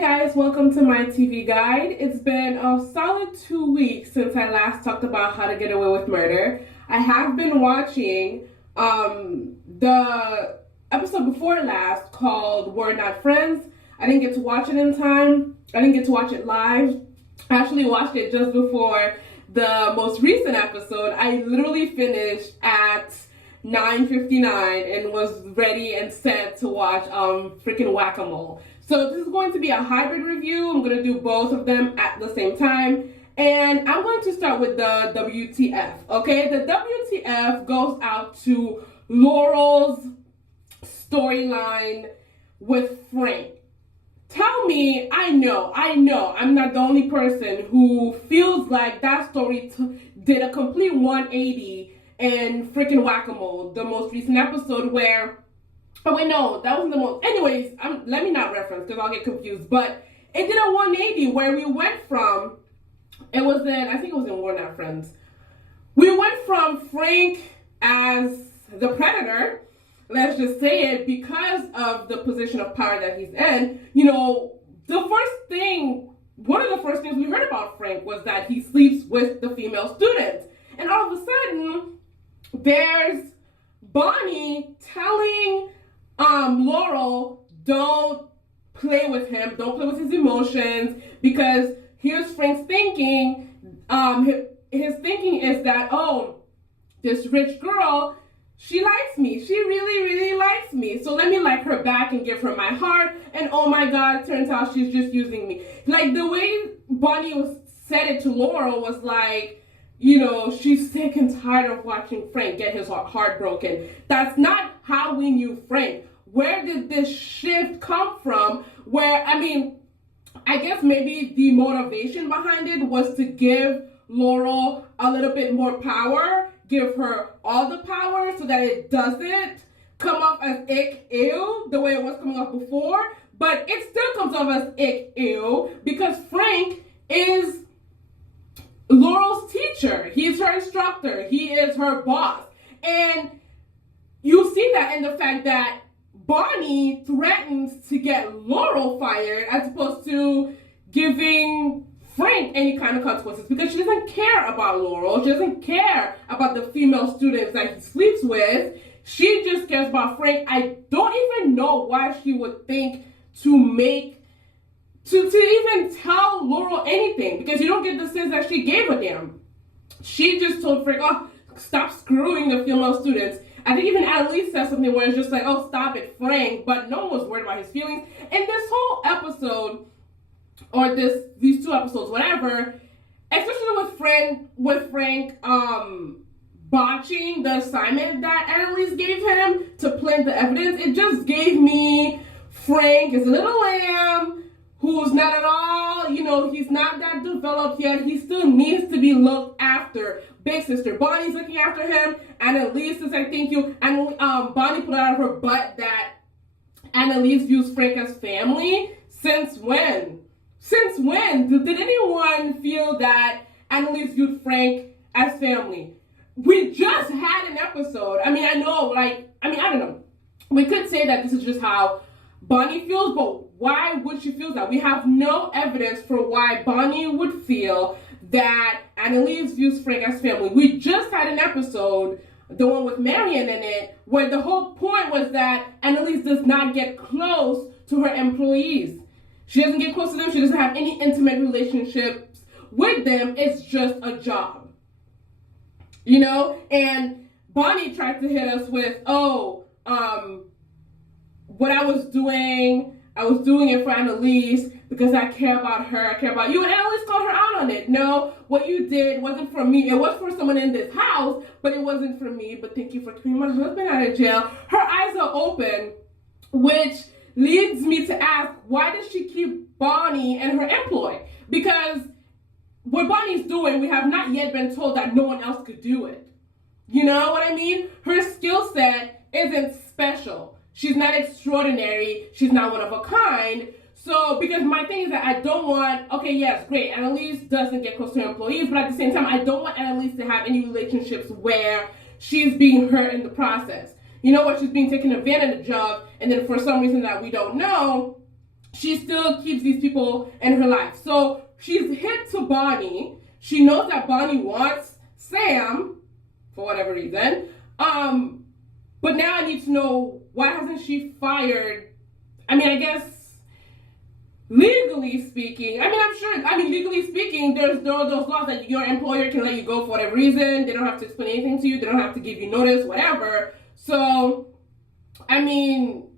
guys, welcome to my TV guide. It's been a solid 2 weeks since I last talked about How to Get Away with Murder. I have been watching the episode before last called We're Not Friends. I didn't get to watch it in time. I didn't get to watch it live. I actually watched it just before the most recent episode. I literally finished at 9:59 and was ready and set to watch freaking Whack-A-Mole. So this is going to be a hybrid review. I'm going to do both of them at the same time. And I'm going to start with the WTF, okay? The WTF goes out to Laurel's storyline with Frank. Tell me, I know, I'm not the only person who feels like that story did a complete 180 in freaking Whack-A-Mole, the most recent episode where, oh wait, no, that wasn't the most, anyways, let me not reference because I'll get confused, but it did a 180 where we went from, I think it was in We're Not Friends, we went from Frank as the predator, let's just say it, because of the position of power that he's in. You know, one of the first things we heard about Frank was that he sleeps with the female students. And all of a sudden, there's Bonnie telling Laurel, don't play with him, don't play with his emotions, because here's Frank's thinking. His thinking is that, oh, this rich girl, she likes me. She really, really likes me. So let me like her back and give her my heart. And oh my God, it turns out she's just using me. Like the way Bonnie said it to Laurel was like, you know, she's sick and tired of watching Frank get his heart broken. That's not how we knew Frank. Where did this shift come from? Where, I guess maybe the motivation behind it was to give Laurel a little bit more power, give her all the power so that it doesn't come off as ick, ew, the way it was coming off before. But it still comes off as ick, ew, because Frank is Laurel's teacher. He's her instructor. He is her boss. And you see that in the fact that Bonnie threatens to get Laurel fired as opposed to giving Frank any kind of consequences, because she doesn't care about Laurel. She doesn't care about the female students that he sleeps with. She just cares about Frank. I don't even know why she would think to even tell Laurel anything, because you don't get the sense that she gave a damn. She just told Frank, oh, stop screwing the female students. I think even Annalise said something where it's just like, oh, stop it, Frank, but no one was worried about his feelings. And this whole episode, or these two episodes, whatever, especially with Frank botching the assignment that Annalise gave him to plant the evidence, it just gave me Frank is a little lamb who's not at all, he's not that developed yet. He still needs to be looked after. Big sister Bonnie's looking after him. Annalise is, Bonnie put out of her butt that Annalise views Frank as family. Since when? Since when? Did anyone feel that Annalise viewed Frank as family? We just had an episode. I don't know. We could say that this is just how Bonnie feels, but why would she feel that? We have no evidence for why Bonnie would feel that Annalise views Frank as family. We just had an episode, the one with Marion in it, where the whole point was that Annalise does not get close to her employees. She doesn't get close to them. She doesn't have any intimate relationships with them. It's just a job. And Bonnie tried to hit us with, what I was doing it for Annalise because I care about her, I care about you. And Annalise called her out on it. No, what you did wasn't for me. It was for someone in this house, but it wasn't for me. But thank you for keeping my husband out of jail. Her eyes are open, which leads me to ask, why does she keep Bonnie and her employee? Because what Bonnie's doing, we have not yet been told that no one else could do it. You know what I mean? Her skill set isn't special. She's not extraordinary. She's not one of a kind. So, because my thing is that I don't want, okay, yes, great, Annalise doesn't get close to her employees, but at the same time, I don't want Annalise to have any relationships where she's being hurt in the process. Where she's being taken advantage of, and then for some reason that we don't know, she still keeps these people in her life. So she's hit to Bonnie. She knows that Bonnie wants Sam for whatever reason. But now I need to know, why hasn't she fired? I mean, I guess legally speaking, legally speaking, there's those laws that your employer can let you go for whatever reason. They don't have to explain anything to you. They don't have to give you notice, whatever. So, I mean,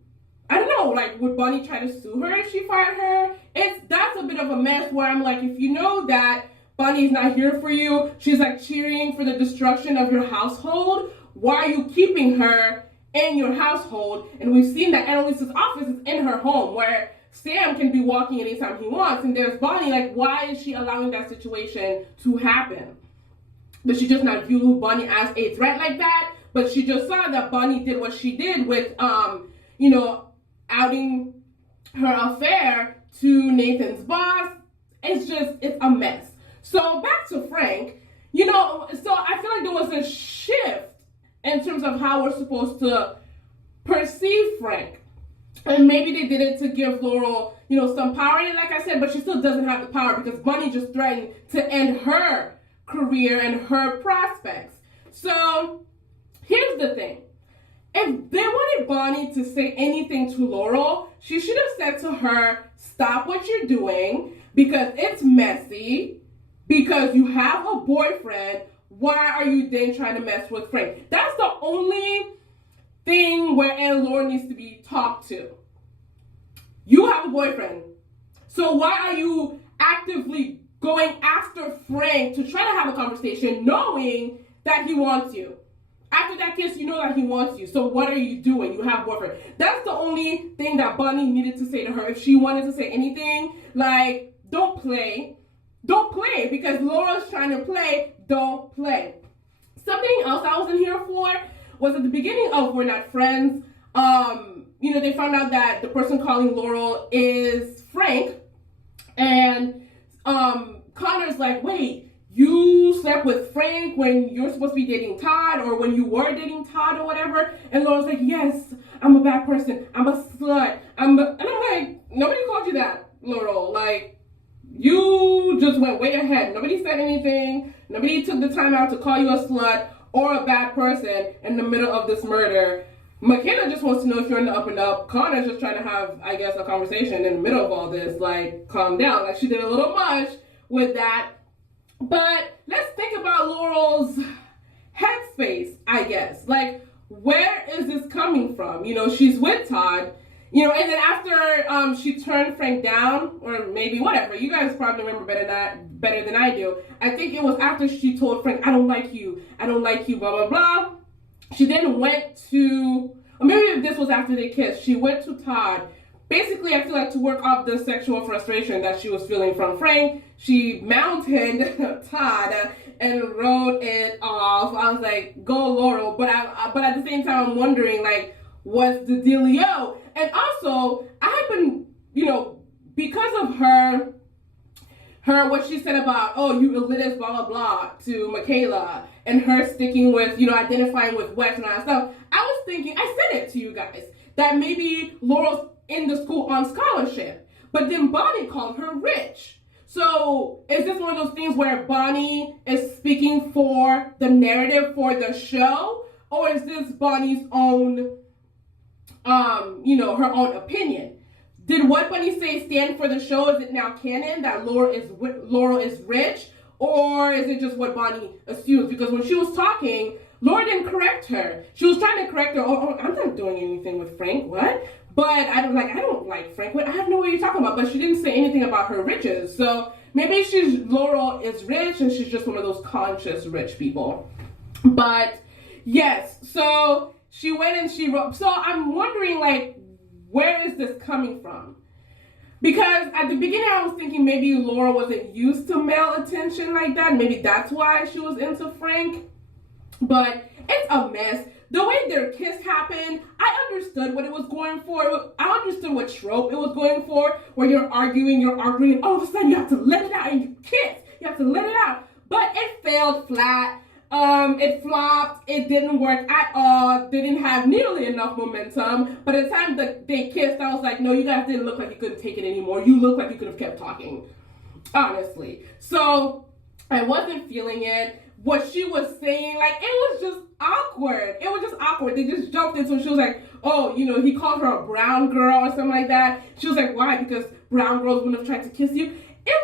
I don't know, like, would Bonnie try to sue her if she fired her? That's a bit of a mess where I'm like, if you know that Bonnie's not here for you, she's like cheering for the destruction of your household, why are you keeping her in your household? And we've seen that Annalise's office is in her home, where Sam can be walking anytime he wants, and there's Bonnie. Like, why is she allowing that situation to happen? Does she just not view Bonnie as a threat like that? But she just saw that Bonnie did what she did with, outing her affair to Nathan's boss. It's a mess. So back to Frank, so I feel like there was a shift in terms of how we're supposed to perceive Frank. And maybe they did it to give Laurel, some power in it, like I said, but she still doesn't have the power because Bonnie just threatened to end her career and her prospects. So here's the thing. If they wanted Bonnie to say anything to Laurel, she should have said to her, stop what you're doing because it's messy, because you have a boyfriend. Why are you then trying to mess with Frank? That's the only thing where Laurel needs to be talked to. You have a boyfriend. So why are you actively going after Frank to try to have a conversation knowing that he wants you? After that kiss, you know that he wants you. So what are you doing? You have a boyfriend. That's the only thing that Bonnie needed to say to her. If she wanted to say anything, like, don't play. Don't play, because Laurel's trying to play. Don't play. Something else I wasn't here for was at the beginning of We're Not Friends. They found out that the person calling Laurel is Frank. And Connor's like, wait, you slept with Frank when you're supposed to be dating Todd, or when you were dating Todd or whatever? And Laurel's like, yes, I'm a bad person. I'm a slut. And I'm like, nobody called you that, Laurel. Like, you just went way ahead. Nobody said anything. Nobody took the time out to call you a slut or a bad person in the middle of this murder. Michaela just wants to know if you're in the up and up. Connor's just trying to have, I guess, a conversation in the middle of all this. Like, calm down. Like, she did a little much with that. But let's think about Laurel's headspace, I guess. Like, where is this coming from? She's with Todd. And then after she turned Frank down, or maybe whatever, you guys probably remember better than I do. I think it was after she told Frank, I don't like you, blah, blah, blah. She then went to, or maybe this was after they kissed, she went to Todd. Basically, I feel like to work off the sexual frustration that she was feeling from Frank, she mounted Todd and wrote it off. I was like, go Laurel. But at the same time, I'm wondering, like, what's the dealio? And also, I had been, because of her, what she said about, oh, you elitist, blah, blah, blah, to Michaela, and her sticking with, identifying with West and all that stuff, I was thinking, I said it to you guys, that maybe Laurel's in the school on scholarship, but then Bonnie called her rich. So is this one of those things where Bonnie is speaking for the narrative for the show, or is this Bonnie's own, her own opinion? Did what Bonnie say stand for the show? Is it now canon that Laurel is rich, or is it just what Bonnie assumes? Because when she was talking, Laurel didn't correct her. She was trying to correct her. Oh, I'm not doing anything with Frank. What? But I don't like Frank. I have no way you're talking about. But she didn't say anything about her riches. So maybe Laurel is rich and she's just one of those conscious rich people. But yes, so she went and she wrote. So I'm wondering, like, where is this coming from? Because at the beginning I was thinking maybe Laurel wasn't used to male attention like that. Maybe that's why she was into Frank. But it's a mess. The way their kiss happened, I understood what it was going for. I understood what trope it was going for, where you're arguing, and all of a sudden you have to let it out and you kiss. You have to let it out. But it failed flat. It flopped. It didn't work at all. They didn't have nearly enough momentum. By the time that they kissed, I was like, no, you guys didn't look like you couldn't take it anymore. You look like you could have kept talking, honestly. So I wasn't feeling it. What she was saying, like, it was just awkward. It was just awkward. They just jumped into it. She was like, oh, you know, he called her a brown girl or something like that. She was like, why? Because brown girls wouldn't have tried to kiss you. It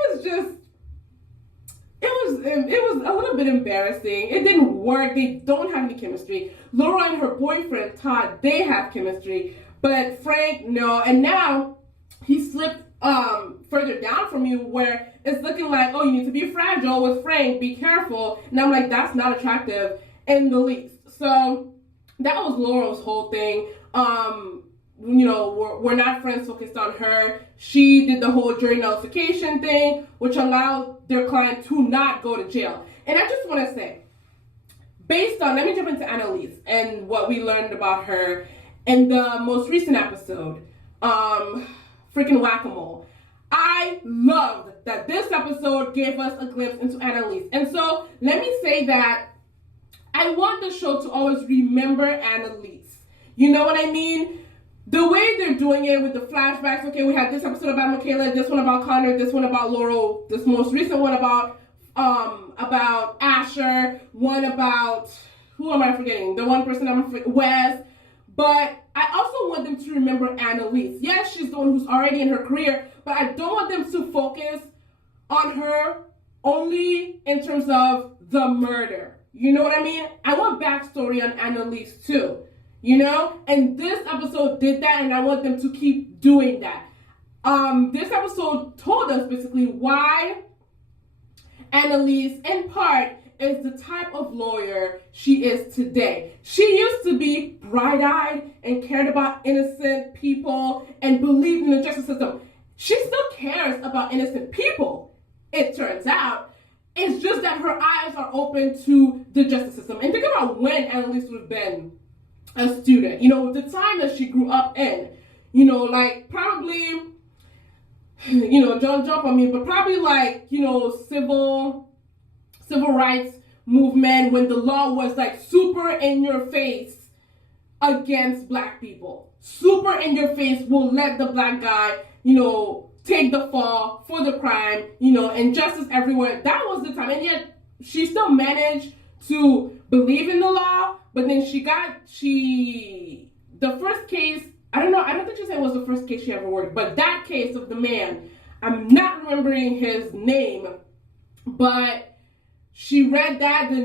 was a little bit embarrassing. It didn't work. They don't have any chemistry. Laurel and her boyfriend, Todd, they have chemistry. But Frank, no. And now he slipped further down from you where it's looking like, oh, you need to be fragile with Frank. Be careful. And I'm like, that's not attractive in the least. So that was Laurel's whole thing. You know, we're not friends focused on her. She did the whole jury nullification thing, which allowed their client to not go to jail. And I just want to say, based on, let me jump into Annalise and what we learned about her in the most recent episode, freaking Whack-A-Mole. I loved that this episode gave us a glimpse into Annalise. And so let me say that I want the show to always remember Annalise. You know what I mean? The way they're doing it with the flashbacks, okay, we had this episode about Michaela, this one about Connor, this one about Laurel, this most recent one about Asher, one about, who am I forgetting? The one person I'm forgetting, Wes. But I also want them to remember Annalise. Yes, she's the one who's already in her career, but I don't want them to focus on her only in terms of the murder. You know what I mean? I want backstory on Annalise too. You know, and this episode did that, and I want them to keep doing that. This episode told us basically why Annalise, in part, is the type of lawyer she is today. She used to be bright-eyed and cared about innocent people and believed in the justice system. She still cares about innocent people, it turns out. It's just that her eyes are open to the justice system. And think about when Annalise would have been a student, you know, the time that she grew up in, you know, like probably, you know, don't jump on me, but probably like, you know, civil rights movement when the law was like super in your face against black people. Super in your face will let the black guy, you know, take the fall for the crime, you know, and justice everywhere. That was the time. And yet she still managed to believe in the law, but then the first case, I don't think she said it was the first case she ever worked, but that case of the man, I'm not remembering his name, but she read that, the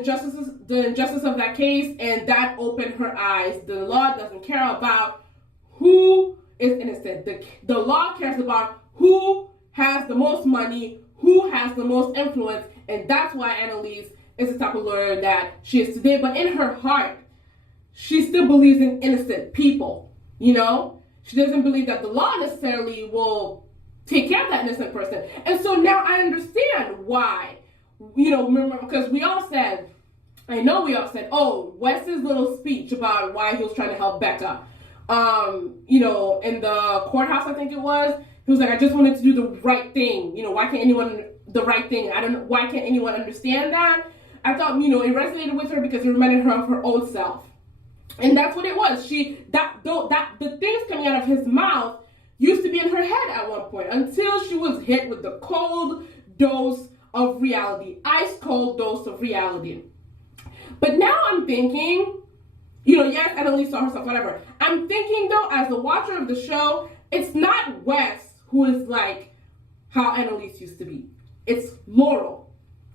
injustice of that case, and that opened her eyes. The law doesn't care about who is innocent. The law cares about who has the most money, who has the most influence, and that's why Annalise is the type of lawyer that she is today. But in her heart, she still believes in innocent people, you know? She doesn't believe that the law necessarily will take care of that innocent person. And so now I understand why, you know, remember, because we all said, oh, Wes's little speech about why he was trying to help Becca, you know, in the courthouse, I think it was, he was like, I just wanted to do the right thing. You know, why can't anyone, the right thing? Why can't anyone understand that? I thought, you know, it resonated with her because it reminded her of her old self. And that's what it was. The things coming out of his mouth used to be in her head at one point until she was hit with the cold dose of reality, ice cold dose of reality. But now I'm thinking, you know, yes, Annalise saw herself, whatever. I'm thinking though, as a watcher of the show, it's not Wes who is like how Annalise used to be. It's Laurel.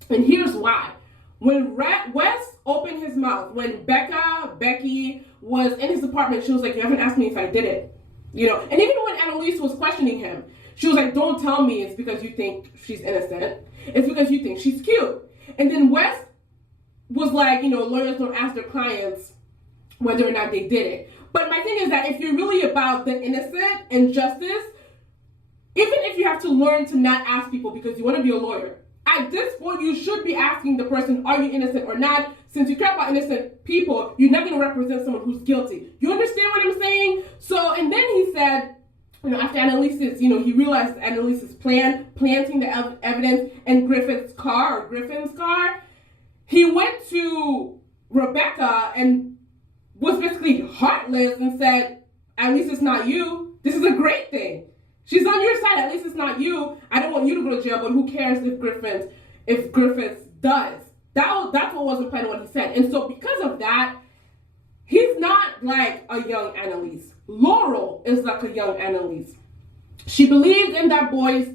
And here's why. When Wes opened his mouth, when Becky was in his apartment, she was like, you haven't asked me if I did it. You know, and even when Annalise was questioning him, she was like, don't tell me it's because you think she's innocent. It's because you think she's cute. And then Wes was like, you know, lawyers don't ask their clients whether or not they did it. But my thing is that if you're really about the innocent and justice, even if you have to learn to not ask people because you want to be a lawyer, at this point, you should be asking the person, are you innocent or not? Since you care about innocent people, you're not going to represent someone who's guilty. You understand what I'm saying? So, and then he said, you know, after Annalise's, you know, he realized Annalise's planting the evidence in Griffin's car, he went to Rebecca and was basically heartless and said, at least it's not you. This is a great thing. She's on your side. At least it's not you. I don't want you to go to jail, but who cares if Griffiths does? That's what was the plan, what he said. And so because of that, he's not like a young Annalise. Laurel is like a young Annalise. She believed that that boy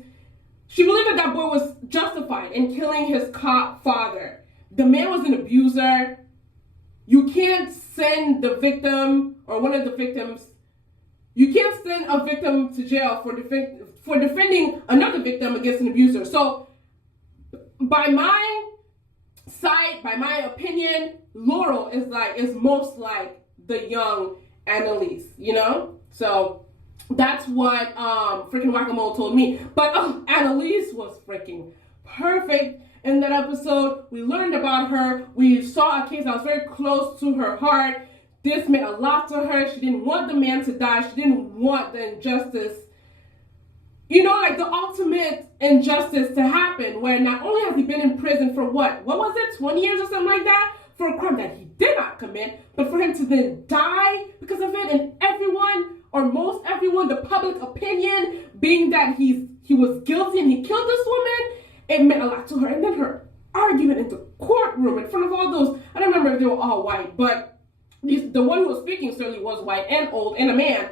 was justified in killing his cop father. The man was an abuser. You can't send the victim or one of the victims. You can't send a victim to jail for defending another victim against an abuser. So, by my side, by my opinion, Laurel is most like the young Annalise, you know? So that's what freaking Whack-A-Mole told me. But Annalise was freaking perfect in that episode. We learned about her. We saw a case that was very close to her heart. This meant a lot to her. She didn't want the man to die. She didn't want the injustice, you know, like the ultimate injustice to happen, where not only has he been in prison for what was it, 20 years or something like that, for a crime that he did not commit, but for him to then die because of it, and everyone, or most everyone, the public opinion being that he was guilty and he killed this woman, it meant a lot to her. And then her argument in the courtroom in front of all those, I don't remember if they were all white, but the one who was speaking certainly was white and old and a man.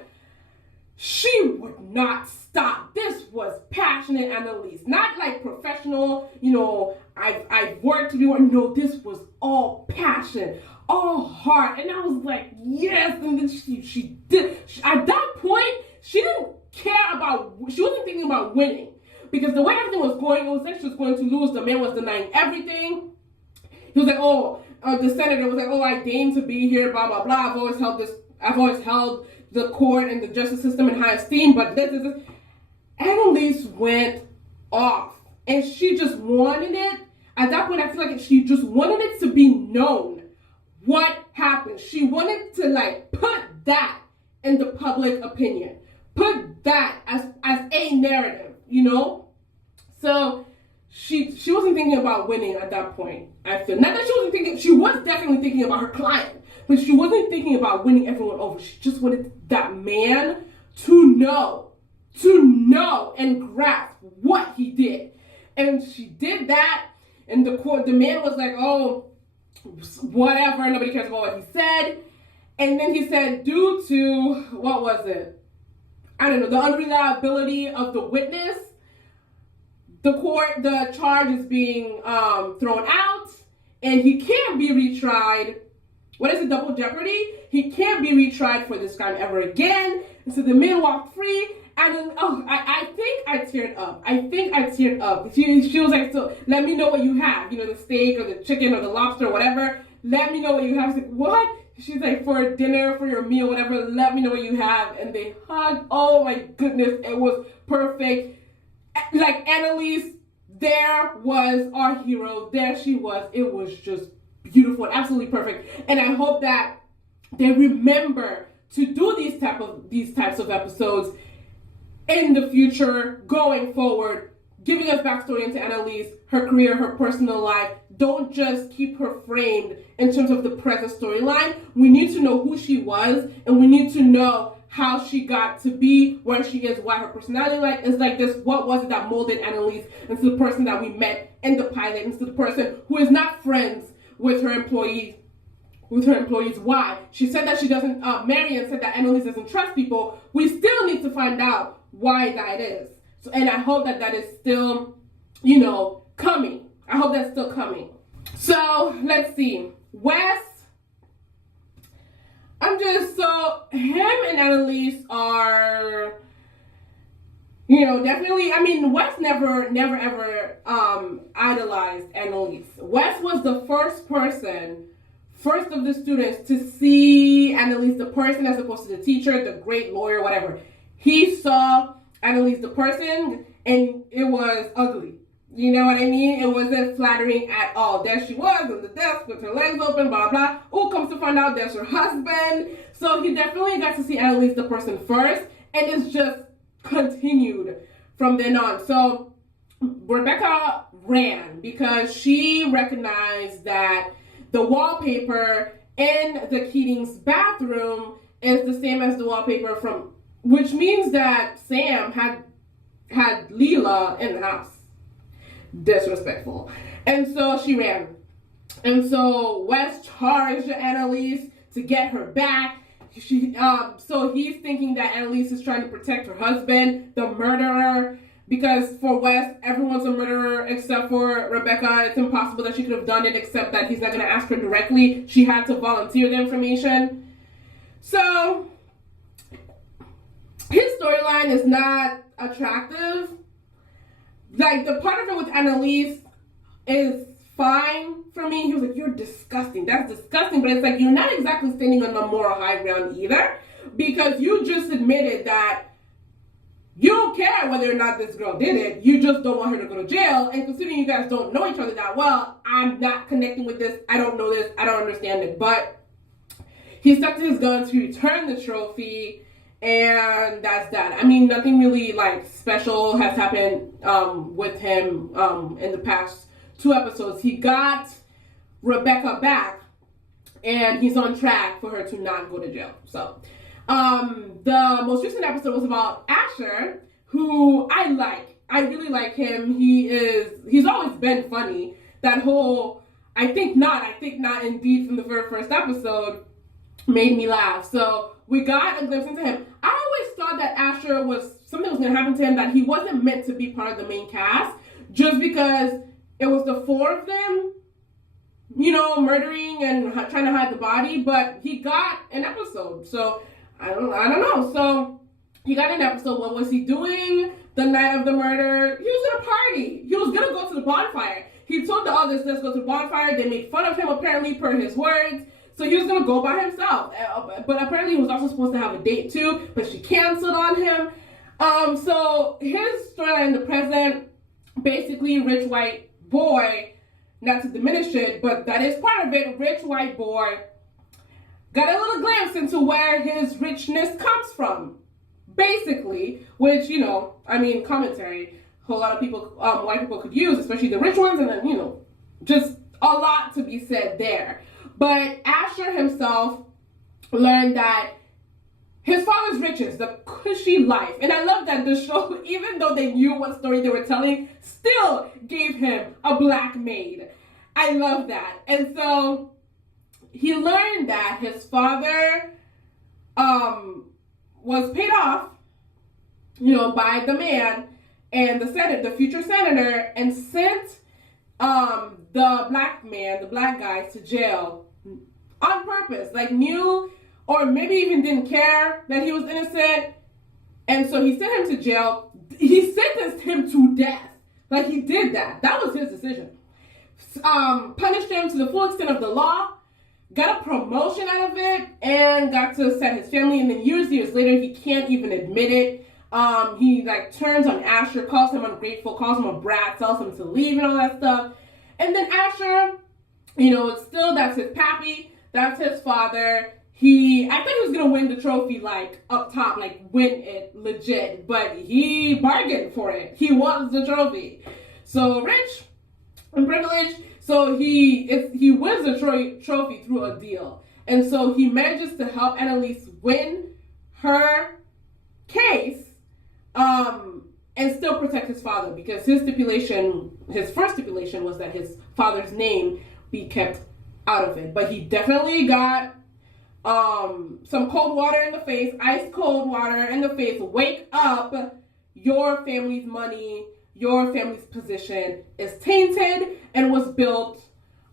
She would not stop. This was passionate Annalise. Not like professional, you know, I've worked to do it. No, this was all passion, all heart. And I was like, yes. And then she did. At that point, she didn't care about, she wasn't thinking about winning. Because the way everything was going, it was like she was going to lose. The man was denying everything. He was like, the senator was like, I deign to be here, blah, blah, blah. I've always held the court and the justice system in high esteem, but this. Annalise went off, and she just wanted it. At that point, I feel like she just wanted it to be known what happened. She wanted to put that in the public opinion, put that as a narrative, you know. So she wasn't thinking about winning at that point. I feel not that she wasn't thinking. She was definitely thinking about her client. But she wasn't thinking about winning everyone over. She just wanted that man to know and grasp what he did. And she did that. And the man was like, whatever. Nobody cares about what he said. And then he said, due to, what was it? I don't know, the unreliability of the witness, the charge is being thrown out. And he can't be retried. What is it, double jeopardy? He can't be retried for this crime ever again. And so the man walked free. And then, I think I teared up. She was like, so let me know what you have. You know, the steak or the chicken or the lobster or whatever. Let me know what you have. I was like, what? She's like, for dinner, for your meal, whatever, let me know what you have. And they hugged. Oh my goodness, it was perfect. Like Annalise, there was our hero. There she was. It was just beautiful, absolutely perfect. And I hope that they remember to do these types of episodes in the future, going forward, giving us backstory into Annalise, her career, her personal life. Don't just keep her framed in terms of the present storyline. We need to know who she was, and we need to know how she got to be where she is, why her personality is like this. What was it that molded Annalise into the person that we met in the pilot, into the person who is not friends with her employees. Why? She said that she doesn't, Marian said that Annalise doesn't trust people. We still need to find out why that is. So, and I hope that is still, coming. I hope that's still coming. So, let's see. Wes, him and Annalise are, definitely, Wes never ever idolized Annalise. Wes was the first of the students to see Annalise the person as opposed to the teacher, the great lawyer, whatever. He saw Annalise the person, and it was ugly. You know what I mean? It wasn't flattering at all. There she was on the desk with her legs open, blah, blah. Oh, comes to find out there's her husband. So he definitely got to see Annalise the person first, and it's just continued from then on. So Rebecca ran because she recognized that the wallpaper in the Keating's bathroom is the same as the wallpaper from, which means that Sam had Leela in the house. Disrespectful. And so she ran. And so Wes charged Annalise to get her back. So he's thinking that Annalise is trying to protect her husband, the murderer, because for Wes, everyone's a murderer except for Rebecca. It's impossible that she could have done it, except that he's not going to ask her directly. She had to volunteer the information. So his storyline is not attractive. Like, the part of it with Annalise is fine for me. He was like, you're disgusting. That's disgusting. But it's like, you're not exactly standing on the moral high ground either, because you just admitted that you don't care whether or not this girl did it. You just don't want her to go to jail. And considering you guys don't know each other that well, I'm not connecting with this. I don't know this. I don't understand it. But he stuck to his guns. He returned the trophy. And that's that. I mean, nothing really like special has happened with him in the past 2 episodes. He got Rebecca back, and he's on track for her to not go to jail. So the most recent episode was about Asher, who I like. I really like him. He's always been funny. That whole I think not indeed from the very first episode made me laugh. So we got a glimpse into him. I always thought that Asher something was going to happen to him, that he wasn't meant to be part of the main cast, just because it was the 4 of them, murdering and trying to hide the body, but he got an episode. So I don't know. So he got an episode. What was he doing the night of the murder? He was at a party. He was going to go to the bonfire. He told the others, let's go to the bonfire. They made fun of him, apparently, per his words. So he was going to go by himself. But apparently he was also supposed to have a date too, but she canceled on him. So his storyline in the present, basically rich white boy, not to diminish it, but that is part of it, rich white boy got a little glimpse into where his richness comes from. Basically, which, commentary, a whole lot of people, white people could use, especially the rich ones, and then, just a lot to be said there. But Asher himself learned that his father's riches, the cushy life, and I love that the show, even though they knew what story they were telling, still gave him a black maid. I love that. And so he learned that his father was paid off, by the man and the future senator, and sent the black guys to jail on purpose, like knew or maybe even didn't care that he was innocent, and so he sent him to jail. He sentenced him to death. Like, he did that. That was his decision. Punished him to the full extent of the law, got a promotion out of it, and got to set his family. And then years later, he can't even admit it. He turns on Asher, calls him ungrateful, calls him a brat, tells him to leave and all that stuff. And then Asher, it's still, that's his pappy, that's his father. I thought he was going to win the trophy, up top, win it legit. But he bargained for it. He wants the trophy. So rich and privileged. So he wins the trophy through a deal. And so he manages to help Annalise win her case, and still protect his father, because his first stipulation was that his father's name be kept out of it. But he definitely got some cold water in the face, ice cold water in the face. Wake up, your family's money, your family's position is tainted and was built,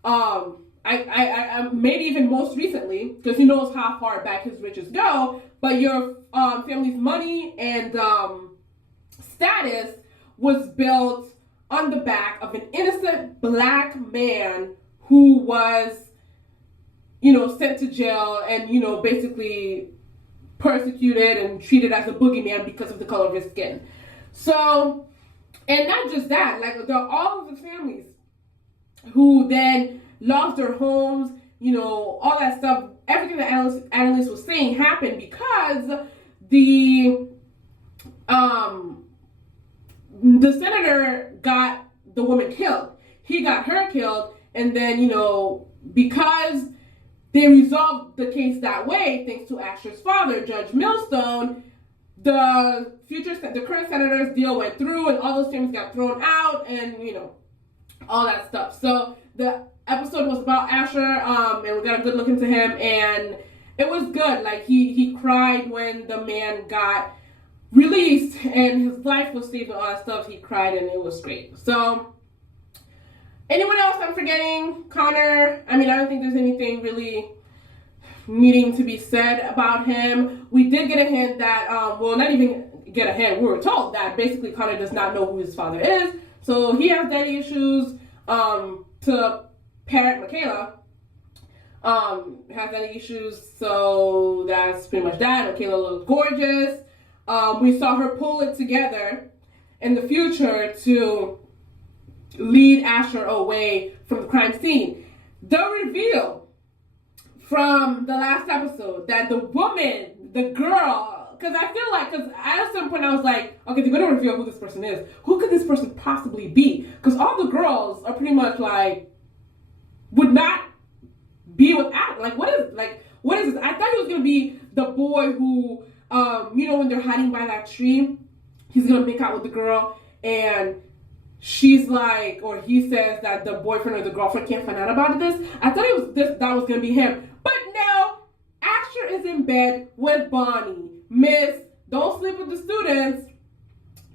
I maybe even most recently, because he knows how far back his riches go, but your family's money and status was built on the back of an innocent black man who was, sent to jail and, basically persecuted and treated as a boogeyman because of the color of his skin. So, and not just that, there are all of the families who then lost their homes, all that stuff. Everything that Annalise was saying happened because the the senator got the woman killed. He got her killed, and then, because they resolved the case that way, thanks to Asher's father, Judge Millstone, the current senator's deal went through, and all those things got thrown out, and, all that stuff. So the episode was about Asher, and we got a good look into him, and it was good. Like, he cried when the man got released, and his life was saved and all that stuff. He cried, and it was great. So, anyone else I'm forgetting? Connor? I don't think there's anything really needing to be said about him. We did get a hint that, not even get a hint, we were told that basically Connor does not know who his father is. So he has daddy issues. To parent Michaela, has daddy issues. So that's pretty much that. Michaela looks gorgeous. We saw her pull it together in the future to lead Asher away from the crime scene. The reveal from the last episode that the woman, the girl, because at some point I was like, okay, they're going to reveal who this person is. Who could this person possibly be? Because all the girls are pretty much like, would not be with Asher. What is this? I thought he was going to be the boy who, when they're hiding by that tree, he's going to make out with the girl, and she's like, or he says that the boyfriend or the girlfriend can't find out about this. I thought that was going to be him. But no, Asher is in bed with Bonnie. Miss, don't sleep with the students.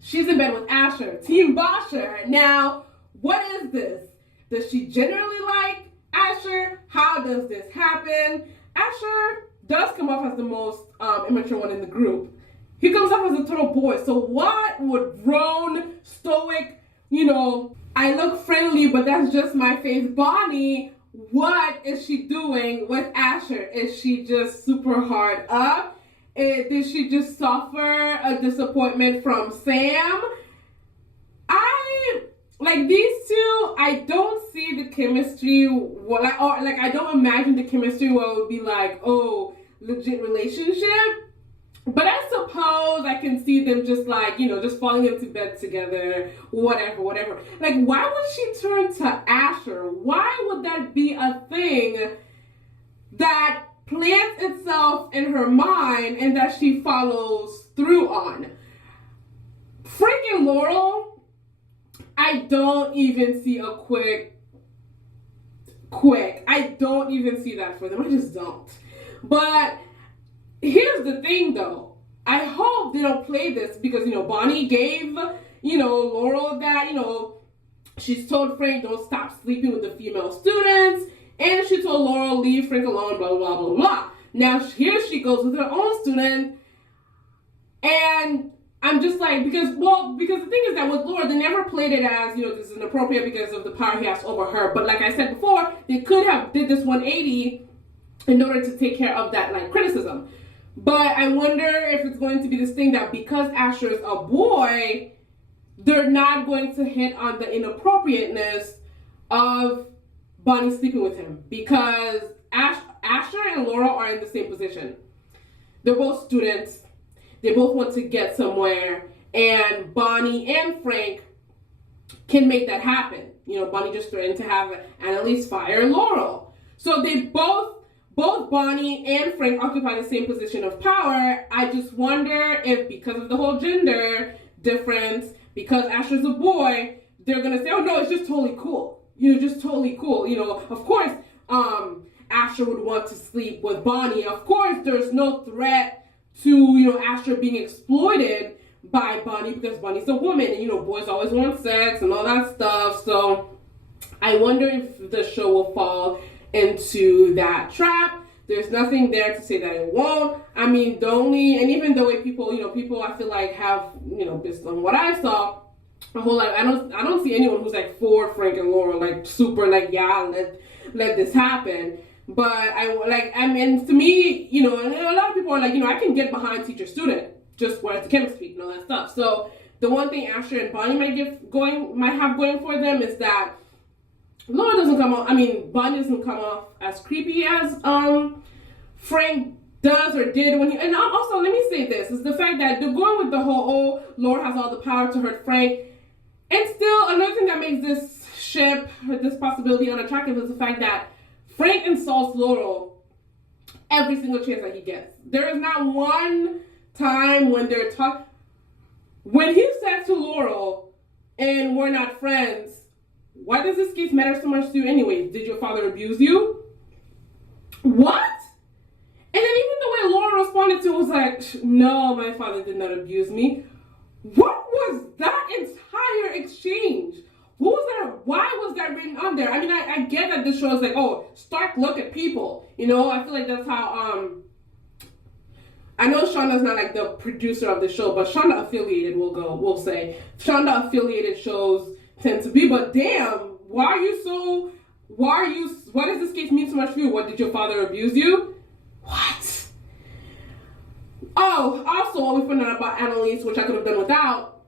She's in bed with Asher. Team Bosher. Now, what is this? Does she generally like Asher? How does this happen? Asher does come off as the most immature one in the group. He comes off as a total boy. So what would grown, stoic, I look friendly, but that's just my face, Bonnie, what is she doing with Asher? Is she just super hard up? Did she just suffer a disappointment from Sam? These two, I don't see the chemistry, I don't imagine the chemistry where it would be like, oh, legit relationship. But I suppose I can see them just just falling into bed together, whatever. Why would she turn to Asher? Why would that be a thing that plants itself in her mind and that she follows through on? Frank and Laurel, I don't even see a quick. I don't even see that for them. I just don't. But here's the thing, though. I hope they don't play this because, Bonnie gave, Laurel that, she's told Frank don't stop sleeping with the female students. And she told Laurel leave Frank alone, blah, blah, blah, blah. Now, here she goes with her own student. And I'm just like, because the thing is that with Laura, they never played it as, this is inappropriate because of the power he has over her. But like I said before, they could have did this 180 in order to take care of that, criticism. But I wonder if it's going to be this thing that because Asher is a boy, they're not going to hit on the inappropriateness of Bonnie sleeping with him. Because Asher and Laurel are in the same position. They're both students. They both want to get somewhere. And Bonnie and Frank can make that happen. Bonnie just threatened to have Annalise fire Laurel. So they both Bonnie and Frank occupy the same position of power. I just wonder if because of the whole gender difference, because Asher's a boy, they're going to say, oh no, it's just totally cool. Just totally cool. Of course, Asher would want to sleep with Bonnie. Of course, there's no threat to, Asher being exploited by Bonnie because Bonnie's a woman and, boys always want sex and all that stuff. So I wonder if the show will fall into that trap. There's nothing there to say that it won't. And even the way people I feel like have, based on what I saw, a whole lot, I don't see anyone who's for Frank and Laurel, super yeah, let this happen. But to me, and a lot of people are I can get behind teacher-student, just whereas the chemistry and all that stuff. So the one thing Asher and Bonnie might have going for them is that Laura doesn't come off, Bonnie doesn't come off as creepy as Frank does or did when he, and also let me say this, is the fact that they're going with the whole, Laura has all the power to hurt Frank. makes this ship, this possibility unattractive is the fact that Frank insults Laurel every single chance that he gets. There is not one time when they're talking. When he says to Laurel, and we're not friends, why does this case matter so much to you anyways? Did your father abuse you? What? And then even the way Laurel responded to it was like, no, my father did not abuse me. What was that entire exchange? What was that? Why was that written on there? I mean, I get that this show is like, oh, stark look at people. You know, I feel like that's how, I know Shonda's not like the producer of the show, but Shonda affiliated, we'll say. Shonda affiliated shows tend to be, but damn, why does this case mean so much for you? What, did your father abuse you? What? Oh, also what we found out about Annalise, which I could have done without,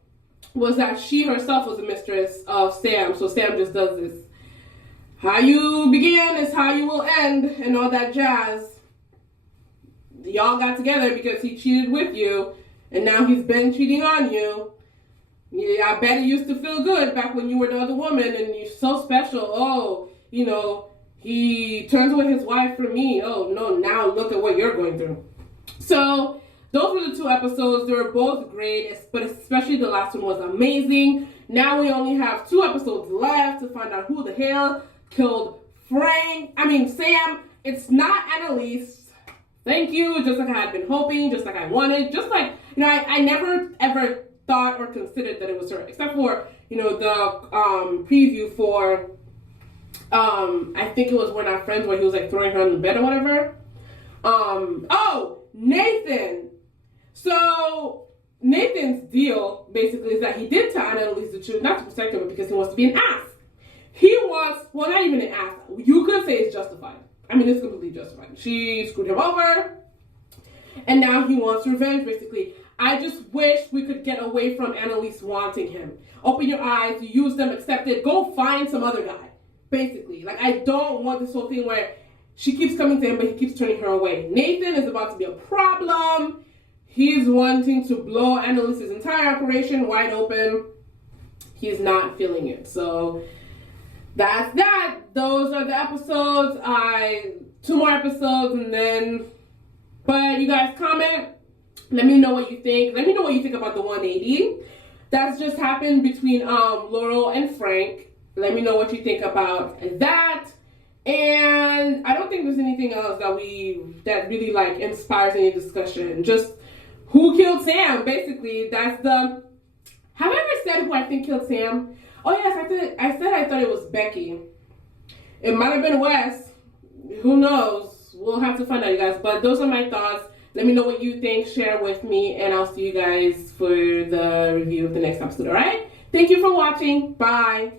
was that she herself was a mistress of Sam. So Sam just does this. How you began is how you will end, and all that jazz. Y'all got together because he cheated with you, and now he's been cheating on you. Yeah, I bet it used to feel good back when you were the other woman, and you're so special. Oh, you know, he turns away his wife for me. Oh, no, now look at what you're going through. So those were the 2 episodes. They were both great, but especially the last one was amazing. Now we only have 2 episodes left to find out who the hell killed Sam. It's not Annalise. Thank you, just like I had been hoping, just like I wanted, just like, you know, I never ever thought or considered that it was her, except for, you know, the preview for, I think it was We're Not Friends, where he was like throwing her on the bed or whatever. Oh, Nathan. So, Nathan's deal, basically, is that he did tell Annalise the truth, not to protect her, but because he wants to be an ass. He wants, well, not even an ass, you could say it's justified. I mean, it's completely justified. She screwed him over, and now he wants revenge, basically. I just wish we could get away from Annalise wanting him. Open your eyes, use them, accept it, go find some other guy, basically. Like, I don't want this whole thing where she keeps coming to him, but he keeps turning her away. Nathan is about to be a problem. He's wanting to blow Annalise's entire operation wide open. He's not feeling it, so that's that. Those are the episodes. 2 more episodes, and then, but you guys comment. Let me know what you think. Let me know what you think about the 180 that's just happened between Laurel and Frank. Let me know what you think about that. And I don't think there's anything else that really like inspires any discussion. Just who killed Sam, basically. Have I ever said who I think killed Sam? Oh yes, I thought it was Becky. It might have been Wes. Who knows? We'll have to find out, you guys. But those are my thoughts. Let me know what you think. Share with me. And I'll see you guys for the review of the next episode, alright? Thank you for watching. Bye.